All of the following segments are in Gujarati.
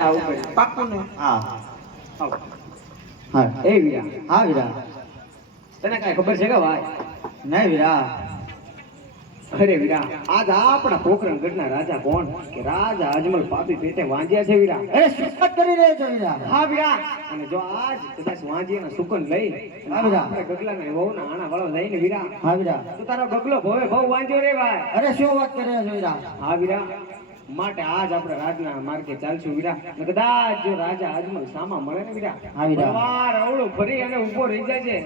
આવું પડે પાક્કું ને? હા આવો. હા એ વીરા, હા વીરા. તને કાંઈ ખબર છે કે ભાઈ? નહીં વીરા. અરે વીરા, આજ આપણા પોખરણગઢના રાજા કોણ કે રાજા અજમલ પાપી પેટે વાંજ્યા છે વીરા. અરે શું વાત કરી રહ્યો છો વીરા? હા વીરા, અને જો આજ કદાચ વાંજીયાના સુકન લઈ હા વીરા. આપણે ગગલાના વહુના આણા વાળો જઈને વીરા, હા વીરા. તો તારો ગગલો ભવે ભવ વાંજ્યો રે ભાઈ. અરે શું વાત કરી રહ્યો છો વીરા? હા વીરા, માટે આજ આપણે રાજના માર્ગે ચાલશું વીરા. અને કદાચ જો રાજા અજમલ સામા મળે ને વીરા, હા વીરા. વાર અવળું ફરી અને ઊભો રહી જાય છે.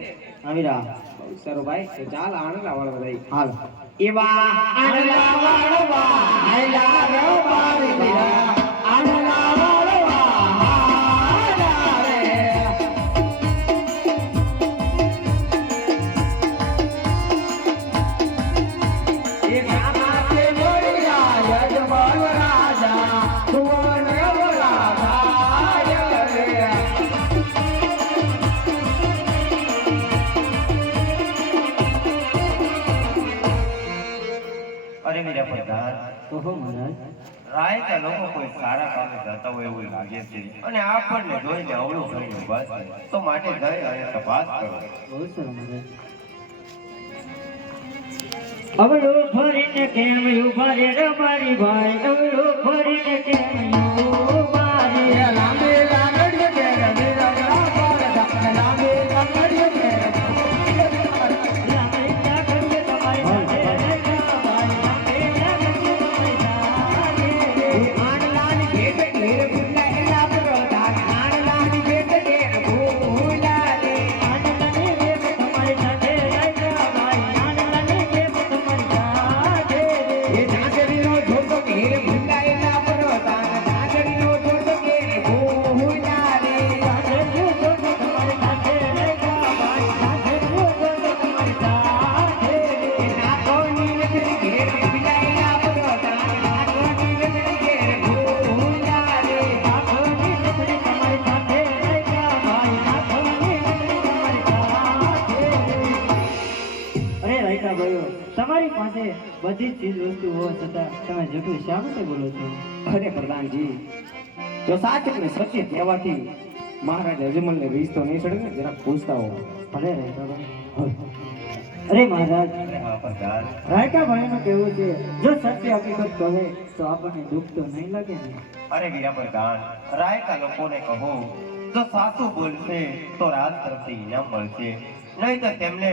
હા વીરા. બહુ સારું ભાઈ, તો ચાલ આણલા વાળો ભાઈ. હાલ. એવા આણલા વાળવા આયલા રો મારી વીરા, આણલા વાળવા આયલા રે. એ ગામાતે મોરિયા અજમલ રાજા સુવર્ણ રાજા રે. અરે મીરા પ્રધાન, ઓહો મહારાજ. રાયકા લોકો કોઈ સારા કામે જતા હોય એવું લાગે છે અને આપણને જોઈને અવળું કરીને ઉભા છે, તો માટે જઈ અને તપાસ કરો. બહુ સરસ મહારાજ. અવળો ફરીને કેમ ઉભા રે રમારી ભાઈ, અવળો ફરીને કેમ ઉભા રે. લાંબે લાંગડીએ ઘેર વીરા ગળા પાડતા, લાંબે લાંગડીએ ઘેર લાંબી લાકડીએ તમારી સાથે રહેતા ભાઈ, લાંબી લાકડીએ તમારી સાથે. આણલાની ભેટ ઘેર ભૂલાયેલા પ્રધાન, આણલાની ભેટ ઘેર ભૂલાલે. આનંદની વેપ તમારી સાથે રહેતા ભાઈ, આનંદની વેપ તમારી સાથે. એ ઝાંઝરીનો જોતો ઘેર ભૂલાયેલા પ્રધાન, ઝાંઝરીનો જોતો ઘેર ભૂલાલે. સાંજર્યું જોતો તમારી સાથે રહેતા ભાઈ, સાંજર્યું જોતો તમારી સાથે. એ નાકોની નજરી ઘેર ભૂલાયેલા પ્રધાન, નાકોની નજરી ઘેર ભૂલાલે. નાખોની નજરી તમારી સાથે રહેતા ભાઈ, નાખોની નજરી તમારી સાથે. અરે રાયકા ભાઈઓ, તમારી પાસે બધી જ ચીજ વસ્તુ હોવા છતાં તમે જૂઠું શા માટે બોલો છો? અરે પ્રધાનજી, જો સાચું ને સત્ય કહેવાથી મહારાજ અજમલને રીસ તો નહીં ચડે ને, જરાક પૂછતા હો. અરે રાયકા ભાઈ, અરે મહારાજ, અરે હા પ્રધાન, રાયકા ભાઈનું કહેવું છે જો સત્ય હકીકત કહે તો આપણને દુઃખ તો નહીં લાગે ને? અરે વીરા પ્રધાન, રાયકા લોકોને કહો જો સાચું બોલશે તો રાજ તરફથી ઇનામ મળશે, નહીં તો તેમને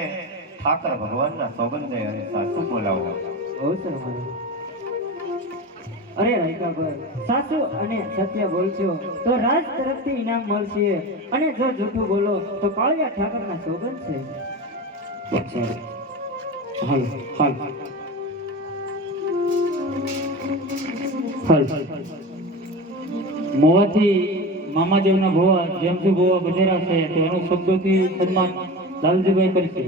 ઠાકર ભગવાનના સોગંદે અને સાચું બોલાવો. બહુ સરસ મહારાજ. અરે રાયકા ભાઈ, સાચું અને સત્ય બોલશો તો રાજ તરફથી ઇનામ મળશે, અને જો જૂઠું બોલો તો કાળિયા ઠાકરના સોગંદ છે. હાલ હાલ મોવાથી મામાદેવના ભોવા જેમસુ ભોવા બધેરા છે તો એનું શબ્દોથી સન્માન લાલજીભાઈ કરશે.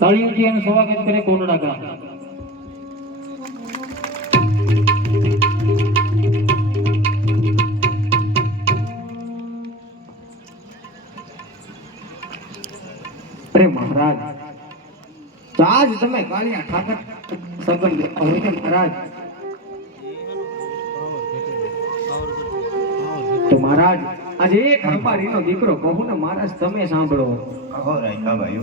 તાળીઓથી એનું સ્વાગત કરે કોટડા ગામ. અરે મહારાજ, તો આજ તમે કાલિયા ઠાકર સગન હવે મહારાજ, તો મહારાજ આજે એક રબારીનો દીકરો કહું ને મહારાજ, તમે સાંભળો. કહો રાયકા ભાઈઓ.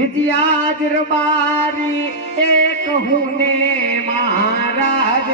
ઇતિહાસ રબારી એક હું ને મહારાજ